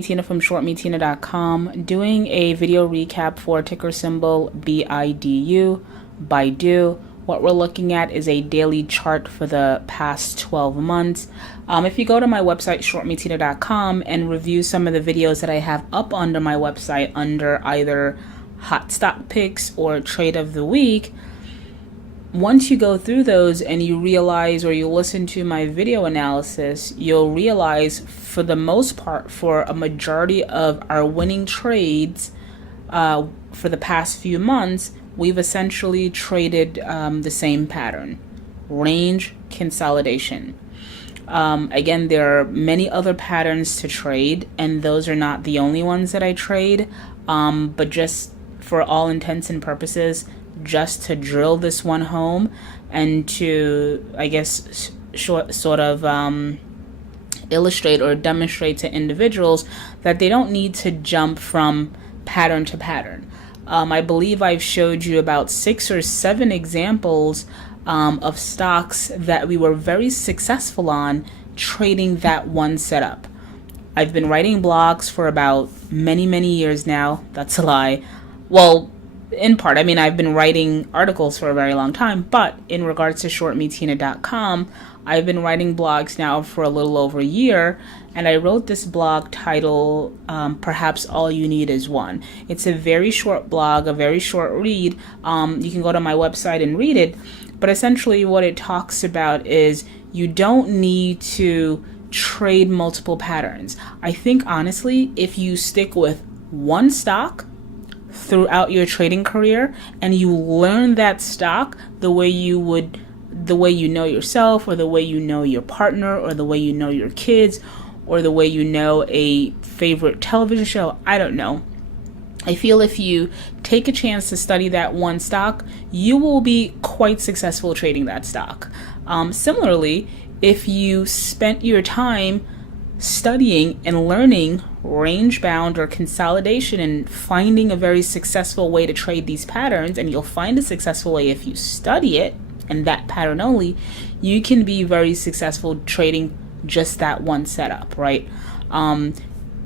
Tina from shortmetina.com, doing a video recap for ticker symbol BIDU, Bidu. What we're looking at is a daily chart for the past 12 months. If you go to my website, shortmetina.com, and review some of the videos that I have up under my website under either hot stock picks or trade of the week, once you go through those and you realize, or you listen to my video analysis, you'll realize for the most part, for a majority of our winning trades for the past few months, we've essentially traded the same pattern: range consolidation. Again, there are many other patterns to trade, and those are not the only ones that I trade, but just for all intents and purposes, just to drill this one home and to, I guess, illustrate or demonstrate to individuals that they don't need to jump from pattern to pattern. I believe I've showed you about 6 or 7 examples of stocks that we were very successful on trading that one setup. I've been writing blogs for about many years now. That's a lie. Well, in part, I mean, I've been writing articles for a very long time, but in regards to shortmetina.com, I've been writing blogs now for a little over a year, and I wrote this blog titled, Perhaps All You Need Is One. It's a very short blog, a very short read. You can go to my website and read it, but essentially what it talks about is you don't need to trade multiple patterns. I think, honestly, if you stick with one stock throughout your trading career and you learn that stock the way you know yourself, or the way you know your partner, or the way you know your kids, or the way you know a favorite television show, I don't know. I feel if you take a chance to study that one stock, you will be quite successful trading that stock. Similarly, if you spent your time studying and learning range bound or consolidation and finding a very successful way to trade these patterns, and you'll find a successful way if you study it and that pattern only, you can be very successful trading just that one setup, right?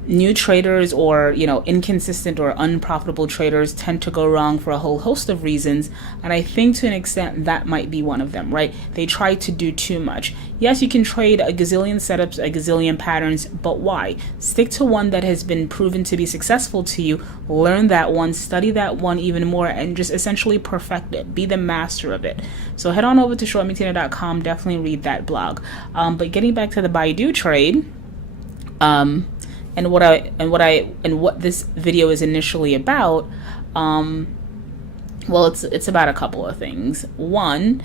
New traders, or inconsistent or unprofitable traders, tend to go wrong for a whole host of reasons, and I think to an extent that might be one of them, right? They try to do too much. Yes, you can trade a gazillion setups, a gazillion patterns, but why? Stick to one that has been proven to be successful to you, learn that one, study that one even more, and just essentially perfect it. Be the master of it. So head on over to shortmetina.com, definitely read that blog. But getting back to the Bidu trade, and what this video is initially about, well, it's about a couple of things. One,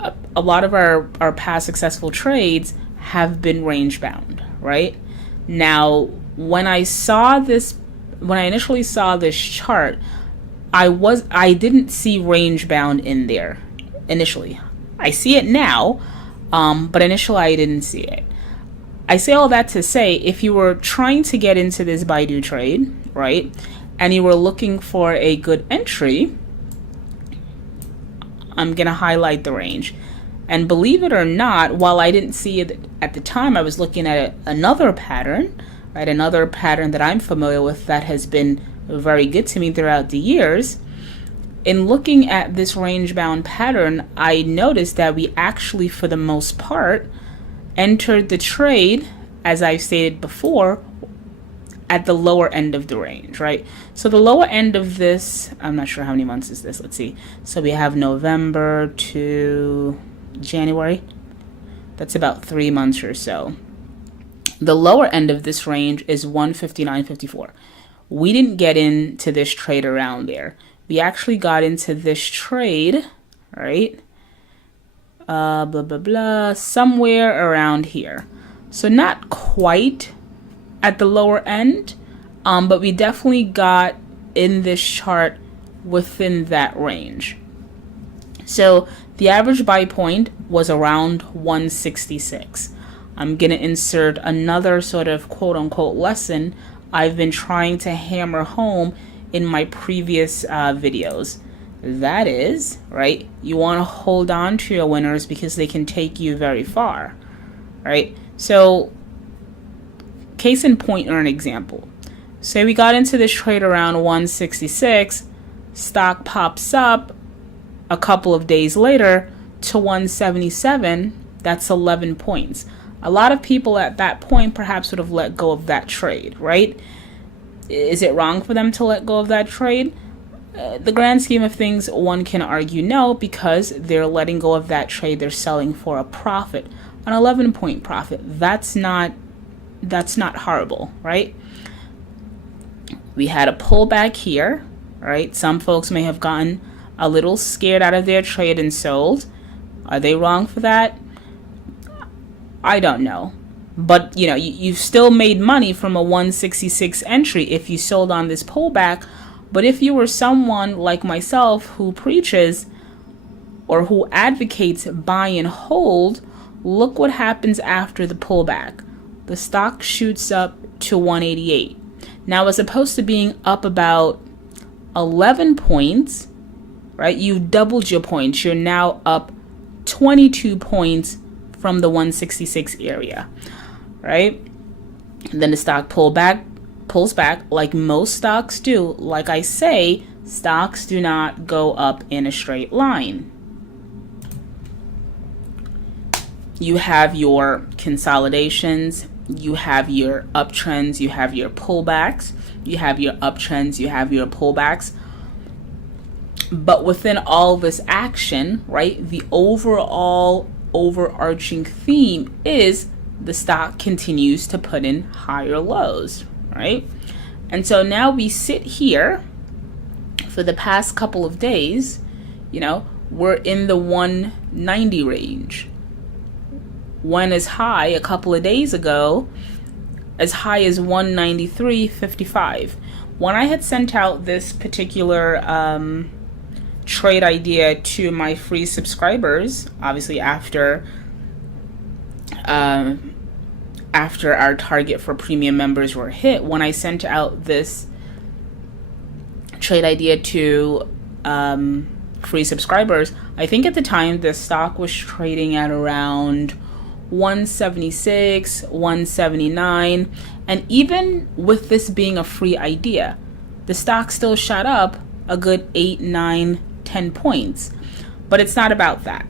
a lot of our past successful trades have been range bound, right? Now, when I initially saw this chart, I didn't see range bound in there initially. I see it now, but initially I didn't see it. I say all that to say, if you were trying to get into this Bidu trade, right, and you were looking for a good entry, I'm going to highlight the range. And believe it or not, while I didn't see it at the time, I was looking at another pattern, right, another pattern that I'm familiar with that has been very good to me throughout the years. In looking at this range-bound pattern, I noticed that we actually, for the most part, entered the trade, as I've stated before, at the lower end of the range, right? So the lower end of this, I'm not sure how many months is this, let's see. So we have November to January. That's about 3 months or so. The lower end of this range is 159.54. We didn't get into this trade around there. We actually got into this trade, right? Somewhere around here. So not quite at the lower end, but we definitely got in this chart within that range. So the average buy point was around 166. I'm going to insert another sort of quote unquote lesson I've been trying to hammer home in my previous videos. That is, right, you want to hold on to your winners because they can take you very far, right? So case in point or an example. Say we got into this trade around 166, stock pops up a couple of days later to 177, that's 11 points. A lot of people at that point perhaps would have let go of that trade, right? Is it wrong for them to let go of that trade? The grand scheme of things, one can argue no, because they're letting go of that trade. They're selling for a profit, an 11-point profit. That's not horrible, right? We had a pullback here, right? Some folks may have gotten a little scared out of their trade and sold. Are they wrong for that? I don't know. But, you know, you've still made money from a 166 entry if you sold on this pullback. But if you were someone like myself who preaches or who advocates buy and hold, look what happens after the pullback. The stock shoots up to 188. Now, as opposed to being up about 11 points, right, you've doubled your points. You're now up 22 points from the 166 area, right? And then the stock pulls back like most stocks do. Like I say, stocks do not go up in a straight line. You have your consolidations, you have your uptrends, you have your pullbacks, you have your uptrends, you have your pullbacks. But within all this action, right, the overall overarching theme is the stock continues to put in higher lows, right? And so now we sit here for the past couple of days, you know, we're in the 190 range. When as high a couple of days ago, as high as 193.55. When I had sent out this particular trade idea to my free subscribers, obviously after our target for premium members were hit, when I sent out this trade idea to free subscribers, I think at the time the stock was trading at around 176, 179, and even with this being a free idea, the stock still shot up a good 8, 9, 10 points. But it's not about that.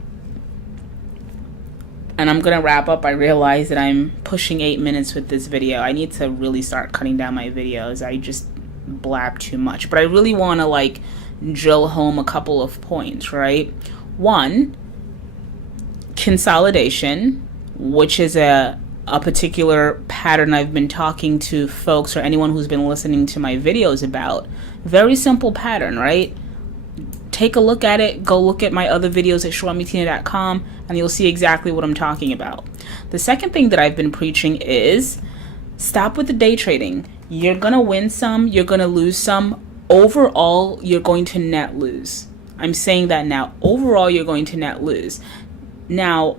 And I'm gonna wrap up. I realize that I'm pushing 8 minutes with this video. I need to really start cutting down my videos. I just blab too much. But I really want to like drill home a couple of points, right? One, consolidation, which is a particular pattern I've been talking to folks or anyone who's been listening to my videos about. Very simple pattern, right? Take a look at it. Go look at my other videos at shawmitina.com and you'll see exactly what I'm talking about. The second thing that I've been preaching is stop with the day trading. You're going to win some, you're going to lose some. Overall, you're going to net lose. I'm saying that now. Overall, you're going to net lose. Now,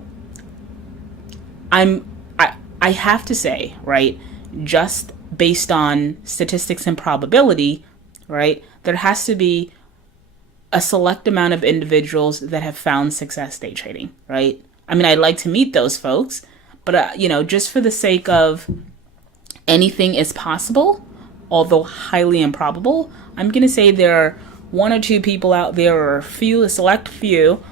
I have to say, right, just based on statistics and probability, right, there has to be a select amount of individuals that have found success day trading, right? I mean, I'd like to meet those folks, but, you know, just for the sake of anything is possible, although highly improbable, I'm going to say there are 1 or 2 people out there, or a select few,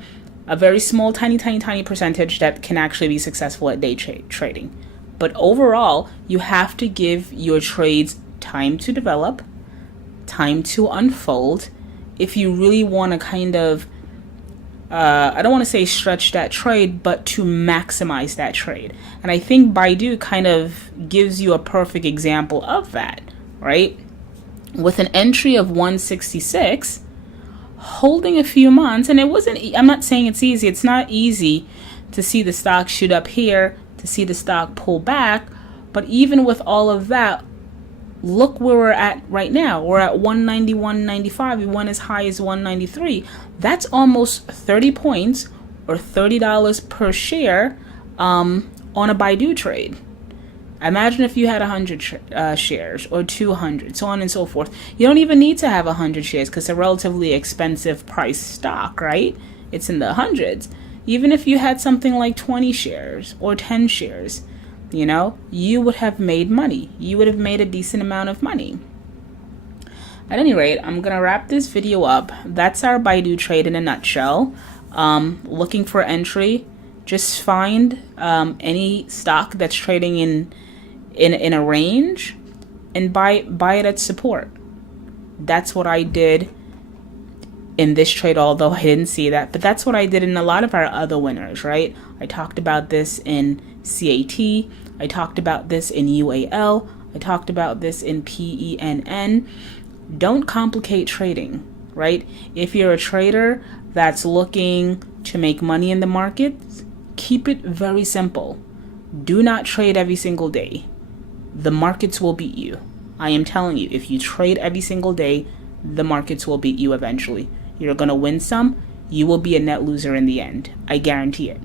a very small, tiny percentage that can actually be successful at day trading. But overall, you have to give your trades time to develop, time to unfold, if you really want to kind of, I don't want to say stretch that trade, but to maximize that trade. And I think Bidu kind of gives you a perfect example of that, right? With an entry of 166, holding a few months, and it wasn't, I'm not saying it's easy. It's not easy to see the stock shoot up here, to see the stock pull back. But even with all of that, look where we're at right now. We're at 190, 195. We went as high as 193. That's almost 30 points or $30 per share on a Bidu trade. Imagine if you had 100 shares or 200, so on and so forth. You don't even need to have 100 shares because it's a relatively expensive price stock, right? It's in the hundreds. Even if you had something like 20 shares or 10 shares, you know, you would have made money. You would have made a decent amount of money. At any rate, I'm going to wrap this video up. That's our Bidu trade in a nutshell. Looking for entry, just find any stock that's trading in a range and buy it at support. That's what I did in this trade, although I didn't see that, but that's what I did in a lot of our other winners, right? I talked about this in CAT, I talked about this in UAL, I talked about this in PENN. Don't complicate trading, right? If you're a trader that's looking to make money in the market, keep it very simple. Do not trade every single day. The markets will beat you. I am telling you, if you trade every single day, the markets will beat you eventually. You're going to win some, you will be a net loser in the end. I guarantee it.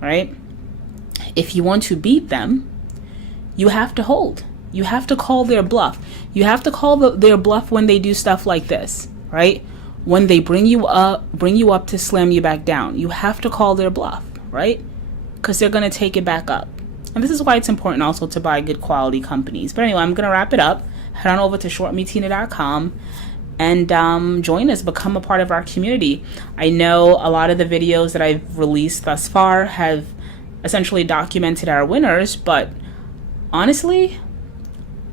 Right? If you want to beat them, you have to hold. You have to call their bluff. You have to call their bluff when they do stuff like this, right? When they bring you up to slam you back down. You have to call their bluff, right? Because they're going to take it back up. And this is why it's important also to buy good quality companies. But anyway, I'm going to wrap it up. Head on over to shortmetina.com and join us, become a part of our community. I know a lot of the videos that I've released thus far have essentially documented our winners, but honestly,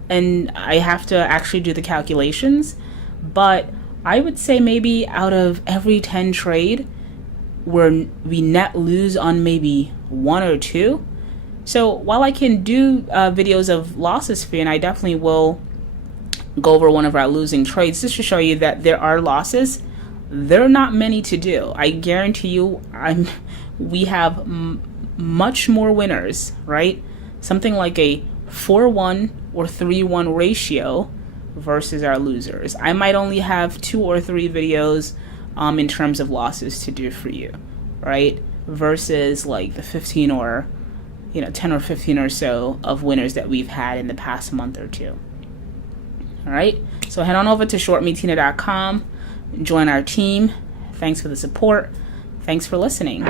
and I have to actually do the calculations, but I would say maybe out of every 10 trade, we net lose on maybe 1 or 2. So while I can do videos of losses for you, and I definitely will go over one of our losing trades just to show you that there are losses, there are not many to do. I guarantee you we have much more winners, right? Something like a 4-1 or 3-1 ratio versus our losers. I might only have 2 or 3 videos in terms of losses to do for you, right? Versus like the 15 or 10 or 15 or so of winners that we've had in the past month or two. All right, so head on over to shortmetina.com, join our team. Thanks for the support. Thanks for listening.